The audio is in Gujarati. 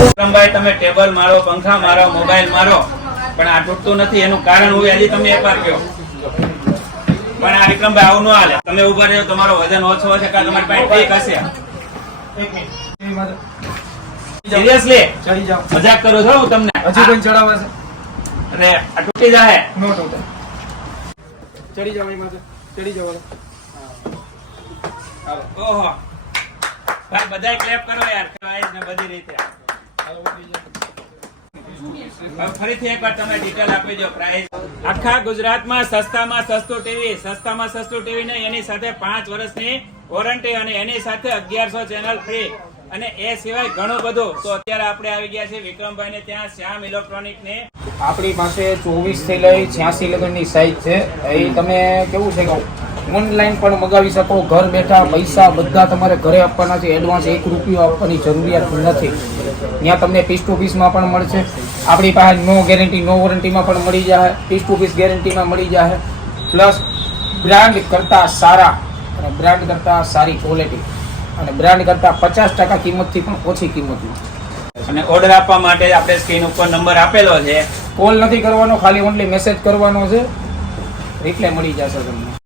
વિક્રમભાઈ તમે ટેબલ મારો પંખા મારો મોબાઈલ મારો. પણ આ તૂટતું નથી એનું કારણ હું હજી તમે એકવાર કહો. પણ આ વિક્રમભાઈ આવું ન હાલે. તમે ઊભા રહ્યો તમારો વજન ઓછો હશે કાં તમારી પાસે ઠીક હશે? સિરિયસલી મજાક કરું છું હું તમને? હજી કોઈ ચડાવે છે. અરે આ તૂટી જાય નો ચડી જાવ ચડી જાવ ઓહો. ભાઈ બધાય ક્લેપ કરો યાર. ને બધી રીતે. ફરીથી એકવાર તમે ડિટેલ આપી દો. પ્રાઇસ આખા ગુજરાતમાં સસ્તામાં સસ્તું ટીવી સસ્તામાં સસ્તું ટીવી ને એની સાથે પાંચ વર્ષની વોરંટી અને એની સાથે અગિયારસો ચેનલ ફ્રી અને એ સિવાય ઘણું બધું. તો અત્યારે આપણે આવી ગયા છે વિક્રમભાઈ ને ત્યાં, શ્યામ ઇલેક્ટ્રોનિક ને આપણી પાસે ચોવીસથી લઈ છ્યાસી લગનની સાઈઝ છે. એ તમે કેવું છે કે ઓનલાઈન પણ મગાવી શકો. ઘર બેઠા પૈસા બધા તમારે ઘરે આપવાના છે. એડવાન્સ એક રૂપિયો આપવાની જરૂરિયાત નથી. ત્યાં તમને પીસ ટુ પીસમાં પણ મળશે. આપણી પાસે નો ગેરંટી નો વોરંટીમાં પણ મળી જાય. પીસ ટુ પીસ ગેરંટીમાં મળી જાય. પ્લસ બ્રાન્ડ કરતાં સારા. અને બ્રાન્ડ કરતાં સારી ક્વોલિટી અને બ્રાન્ડ કરતાં પચાસ ટકા કિંમતથી પણ ઓછી કિંમતમાં અને ઓર્ડર આપવા માટે આપણે સ્ક્રીન ઉપર નંબર આપેલો છે. કોલ નથી કરવાનો ખાલી ઓનલી મેસેજ કરવાનો છે. રિપ્લાય મળી જશે તમને.